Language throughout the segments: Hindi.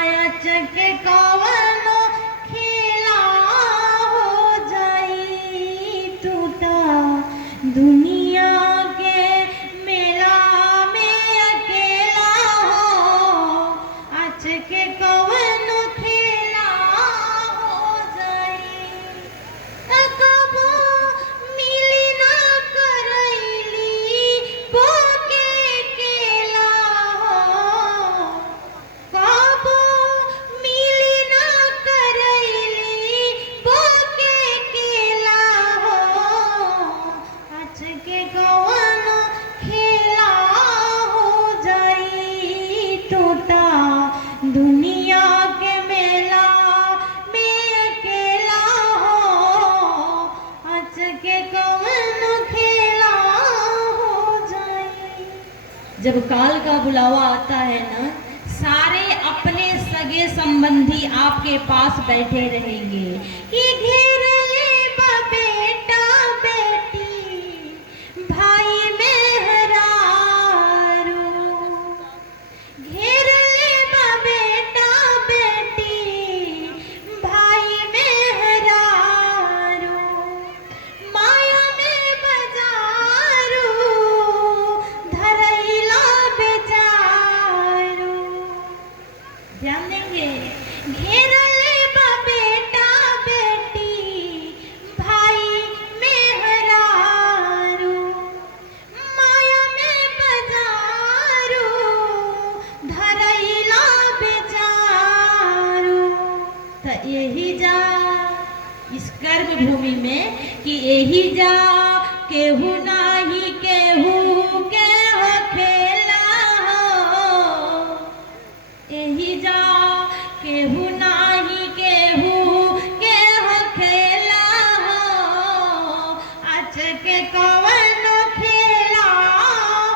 आया चके कवनो खेला हो जाई टूटा दुनिया के मेला में अकेला हो आज के कवनो खेला हो जाई कबो मिली ना करैली बोके केला हो कबो मिली ना करैली बोके केला हो आज के कवनो खेला हो जाई टूटा दुनिया के मेला में अकेला हो आज के कवनो खेला हो जाई। जब काल का बुलावा आता है ना, सारे अपने सगे संबंधी आपके पास बैठे रहेंगे कि घेर ले बा बेटा बेटी भाई मेहरारू घेर ले बा बेटा बेटी भाई मेहरारू माया में बजारू धरैला बेचारू। ध्यान देंगे, घेर ले बा बेटा बेटी भाई मेहरारू माया में बजारू धरैला बेचारू। तो यही जा इस कर्म भूमि में कि यही जा केहू नाही केहू के हो खेला हो यही जा केहू नाही केहू के हो खेला हो आज के कवनो खेला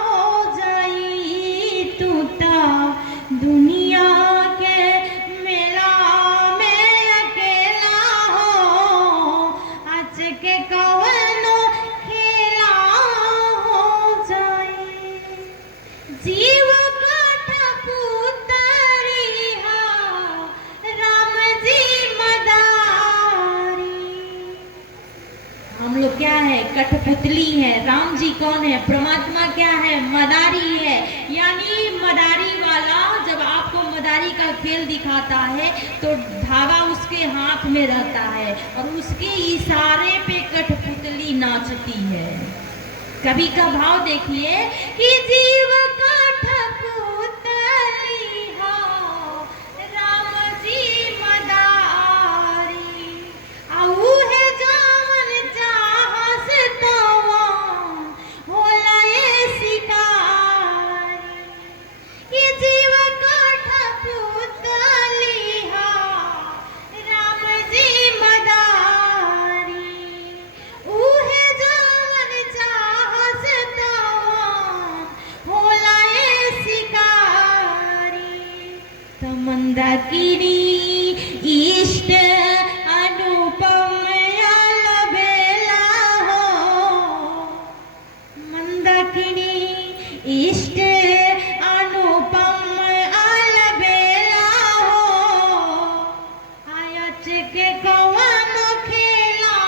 हो जाई टूटा दुनिया के मेला में अकेला हो आज के कवनो खेला हो जाई। जीव कठपुतरी हा राम जी मदारी। हम लोग क्या है? कठपुतली है। राम जी कौन है? परमात्मा क्या है? मदारी है। यानी मदारी वाला जब आपको मदारी का खेल दिखाता है तो धागा उसके हाथ में रहता है और उसके इशारे पे कठपुतली नाचती है। कभी का भाव देखिए कि जीव कठपुतली हो राम जी मदारी आऊ है जावन चाहस तवन होला ये शिकारी कि जीव कठपुतली हो राम जी मदारी उहे जावन चाहस तवन होला ये शिकारी। तो मंदाकिनी इष्ट अनुपम अलबेला हो मंदाकिनी इष्ट अनुपम अलबेला हो आयच के कवनो खेला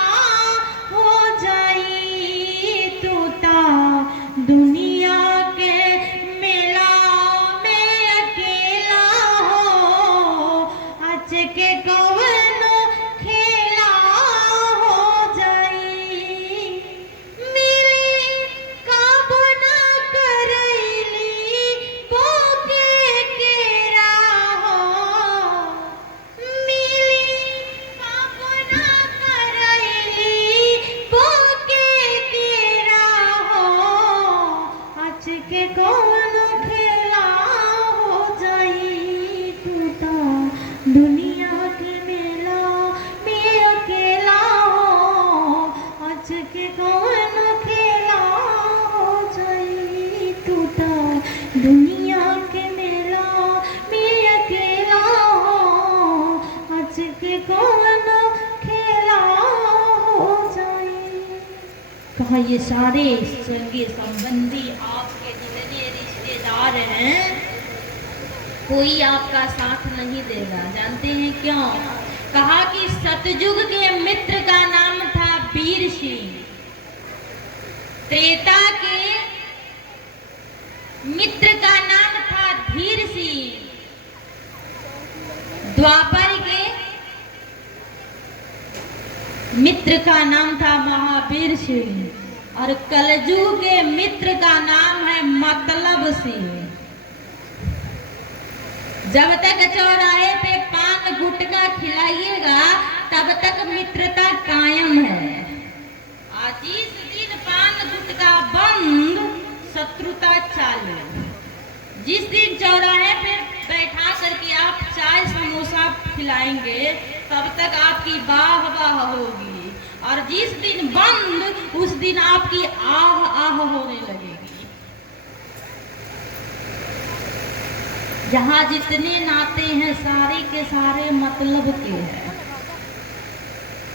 हो जाई टूटा दुनिया के मेला में अकेला हो आज के कवनो खेला हो जाई। मिली काबू ना करैली बोके केरा हो मिली काबू ना करैली बोके केरा हो आज के कवनो खेला हो जाई टूटा दुनिया के मेला में अकेला हो आज के कवनो खेला हो जाई टूटा दुनिया के मेला में अकेला हो आज के कवनो खेला हो जाई। कहा ये सारे सगे संबंधी आपके जितने रिश्तेदार हैं कोई आपका साथ नहीं देगा। जानते हैं क्यों? कहा कि सतयुग के मित्र का नाम था वीर सिंह, त्रेता के मित्र का नाम था धीर सिंह, द्वापर के मित्र का नाम था महावीर सिंह और कलयुग के मित्र का नाम है मतलब सिंह। जब तक चौराहे पे पान गुटका खिलाइएगा तब तक मित्रता कायम है। आज जिस दिन पान गुटका बंद, शत्रुता चालू। जिस दिन चौराहे पे बैठा करके आप चाय समोसा खिलाएंगे तब तक आपकी वाह वाह होगी, और जिस दिन बंद उस दिन आपकी आह आह होने लगेगी। जहाँ जितने नाते हैं सारे के सारे मतलब के हैं।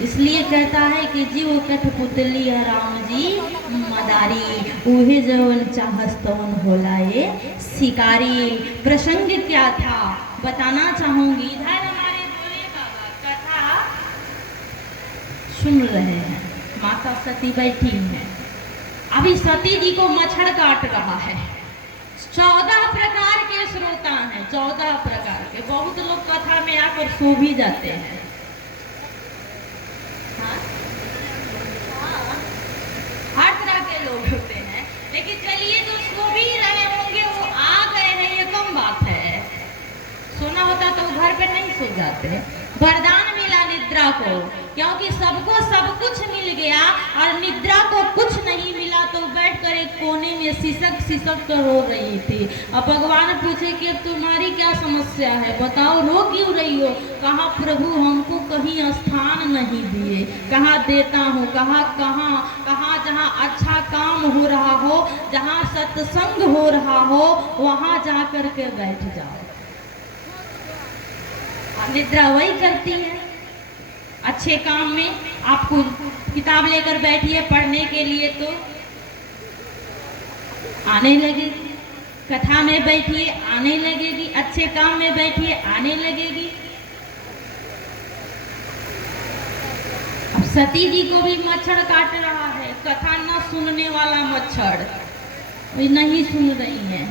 इसलिए कहता है कि जीव कठपुतली है राम जी मदारी, उहे जवन चाहस तवन होलाए शिकारी। प्रसंग क्या था बताना चाहूंगी। इधर हमारे भोले बाबा कथा सुन रहे हैं, माता सती बैठी हैं। अभी सती जी को मच्छर काट रहा है। 14 प्रकार के श्रोता हैं, 14 प्रकार के। बहुत लोग कथा में आकर सो भी जाते हैं। हाँ? हाँ, हर तरह के लोग होते हैं, लेकिन चलिए जो सो भी रहे होंगे वो आ गए हैं, ये कम बात है। सोना होता तो घर पे नहीं सो जाते। वरदान मिला निद्रा को, क्योंकि सबको सब कुछ मिल गया और निद्रा को कुछ नहीं मिला, तो बैठकर एक कोने में सिसक कर रो रही थी। अब भगवान पूछे कि अब तुम्हारी क्या समस्या है, बताओ रो क्यों रही हो? कहा प्रभु हमको कहीं स्थान नहीं दिए, कहाँ देता हूँ, कहाँ जहाँ अच्छा काम हो रहा हो, जहाँ सत्संग हो रहा हो, वहाँ जा कर के बैठ जाओ। निद्रा वही करती है। अच्छे काम में आपको किताब लेकर बैठिए पढ़ने के लिए तो आने लगेगी, कथा में बैठिए आने लगेगी, अच्छे काम में बैठिए आने लगेगी। अब सती जी को भी मच्छर काट रहा है, कथा न सुनने वाला मच्छर, नहीं सुन रही है।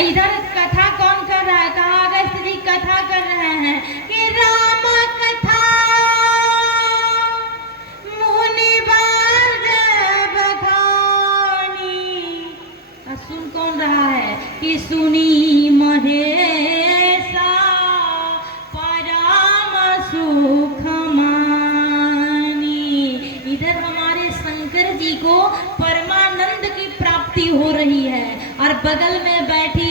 इधर कथा कौन कर रहा है? कहा अगस्त जी कथा कर रहे हैं कि राम कथा मुनिवार बखानी। सुन कौन रहा है कि सुनी महेशा परम सुख मानी। इधर हमारे शंकर जी को परमानंद की प्राप्ति हो रही है और बगल में बैठी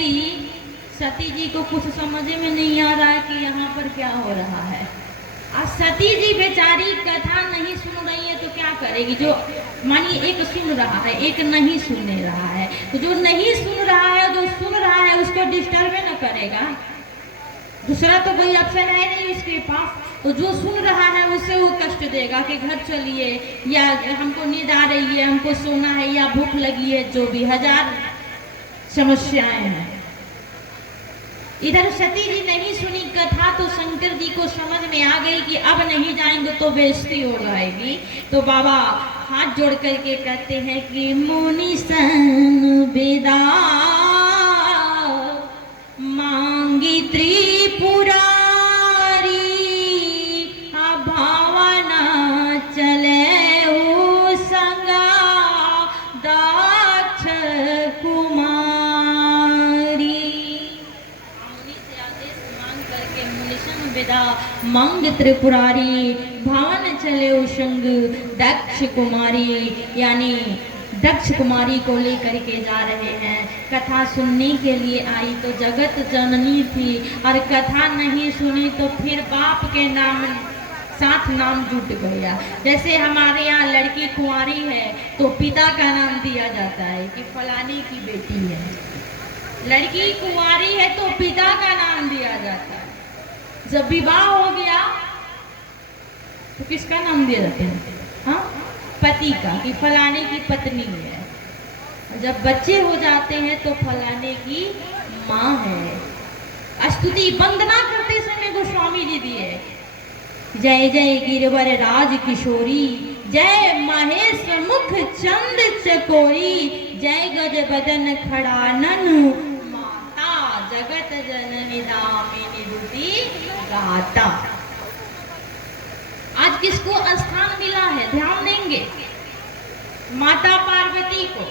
सती जी को कुछ समझ में नहीं आ रहा है कि यहाँ पर क्या हो रहा है। और सती जी बेचारी कथा नहीं सुन रही है तो क्या करेगी? जो मानिए एक सुन रहा है एक नहीं सुन रहा है, तो जो नहीं सुन रहा है जो सुन रहा है उसको डिस्टर्ब न करेगा। दूसरा तो कोई ऑप्शन है नहीं उसके पास, तो जो सुन रहा है उसे वो कष्ट देगा कि घर चलिए, या हमको नींद आ रही है, हमको सोना है, या भूख लगी है, जो भी 1000 समस्याएं हैं। इधर सती जी नहीं सुनी कथा तो शंकर जी को समझ में आ गई कि अब नहीं जाएंगे तो बेइज्जती हो जाएगी। तो बाबा हाथ जोड़ करके कहते हैं कि मुनि सन विदा मांगी त्रिपुरारी, भावना चले हो संगा दक्ष कुमारी। विदा मंग त्रिपुरारी, भावन चले संग दक्ष कुमारी। यानी दक्ष कुमारी को लेकर के जा रहे हैं। कथा सुनने के लिए आई तो जगत जननी थी, और कथा नहीं सुनी तो फिर बाप के नाम साथ नाम जुट गया। जैसे हमारे यहाँ लड़की कुंवारी है तो पिता का नाम दिया जाता है कि फलाने की बेटी है। लड़की कुंवारी है तो पिता का नाम दिया जाता है। जब विवाह हो गया तो किसका नाम दिया जाता है? हाँ, पति का, कि फलाने की पत्नी है। जब बच्चे हो जाते हैं तो फलाने की माँ है। स्तुति वंदना करते समय गोस्वामी जी दिए, जय जय गिरवर राज किशोरी, जय महेश मुख चंद चकोरी, जय गज बदन खड़ानन माता, जगत जननी दामिनी दुती गाता। आज किसको स्थान मिला है, ध्यान देंगे। माता पार्वती को।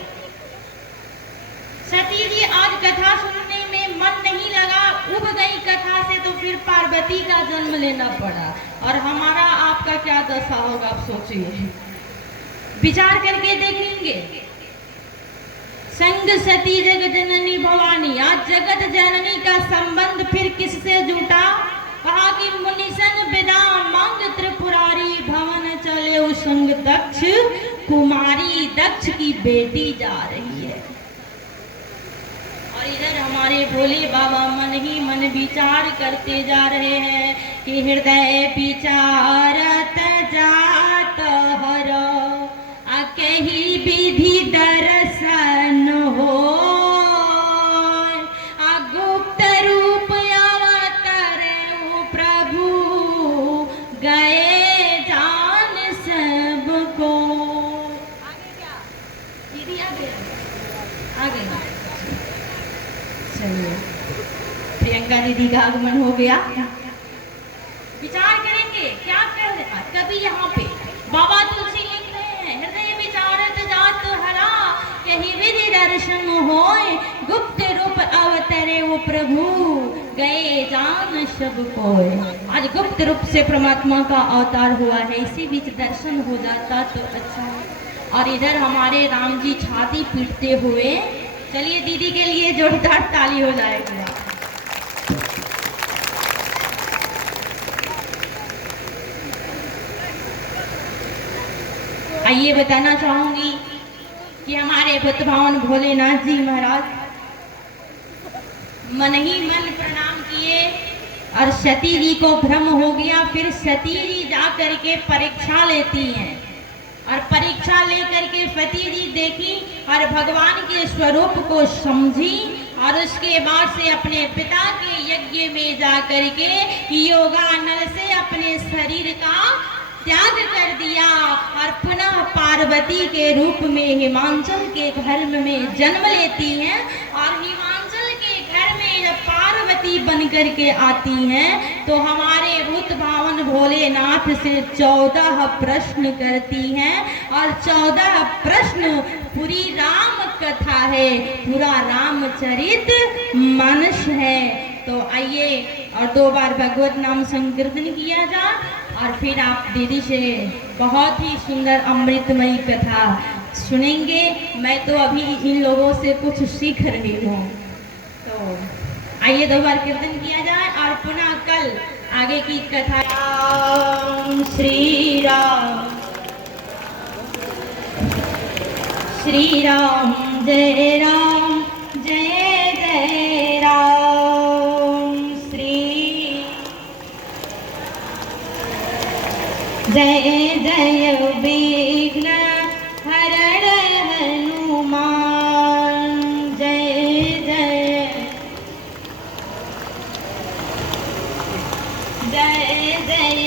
सती जी आज कथा सुनने में मन नहीं लगा, उब गई कथा से, तो फिर पार्वती का जन्म लेना पड़ा। और हमारा आपका क्या दशा होगा, आप सोचिए, विचार करके देखेंगे। संग सती जग जननी भवानी, आज जगत जननी का संबंध फिर किससे जुटा? कहा कि मुनिसन विदा मांग त्रिपुरारी, भवन चले उस संग दक्ष कुमारी, दक्ष की बेटी जा रही है। और इधर हमारे भोले बाबा मन ही मन विचार करते जा रहे हैं कि हृदय विचारत जात हर, कहीं विधि दर्शन हो, गुप्त रूप अवतरे प्रभु, गए जान सबको। आगे क्या दीदी, आगे चलिए, प्रियंका दीदी का आगमन हो गया। विचार करेंगे क्या कह रहे कभी यहाँ पे बाबा तुलसी लिख रहे हैं, हृदय विचारत जात हरा, कहीं विधि दर्शन होय, गुप्त रूप अवतरे वो प्रभु, गए जान सब कोय। आज गुप्त रूप से परमात्मा का अवतार हुआ है, इसी बीच दर्शन हो जाता तो अच्छा है। और इधर हमारे राम जी छाती पीटते हुए, चलिए दीदी के लिए जोरदार ताली हो जाएगा। आइए बताना चाहूंगी कि हमारे भक्तभावन भोलेनाथ जी महाराज मन ही मन प्रणाम किए और सती जी को भ्रम हो गया। फिर सती जी जा करके परीक्षा लेती हैं और परीक्षा लेकर के सती जी देखी और भगवान के स्वरूप को समझी और उसके बाद से अपने पिता के यज्ञ में जा करके योगानल से अपने शरीर का त्याग कर दिया और पुनः पार्वती के रूप में हिमांचल के घर में जन्म लेती हैं। और हिमांचल के घर में जब पार्वती बन करके आती हैं तो हमारे भूत भावन भोलेनाथ से 14 प्रश्न करती हैं और 14 प्रश्न पूरी राम कथा है, पूरा रामचरित मानस है। तो आइए और 2 बार भगवत नाम संकीर्तन किया जाए और फिर आप दीदी से बहुत ही सुंदर अमृतमयी कथा सुनेंगे। मैं तो अभी इन लोगों से कुछ सीख रही हूँ। तो आइए 2 बार कीर्तन किया जाए और पुनः कल आगे की कथा। श्री राम श्री राम, जय राम जय जय राम, जय जय विघ्न हरण हनुमान, जय जय जय जय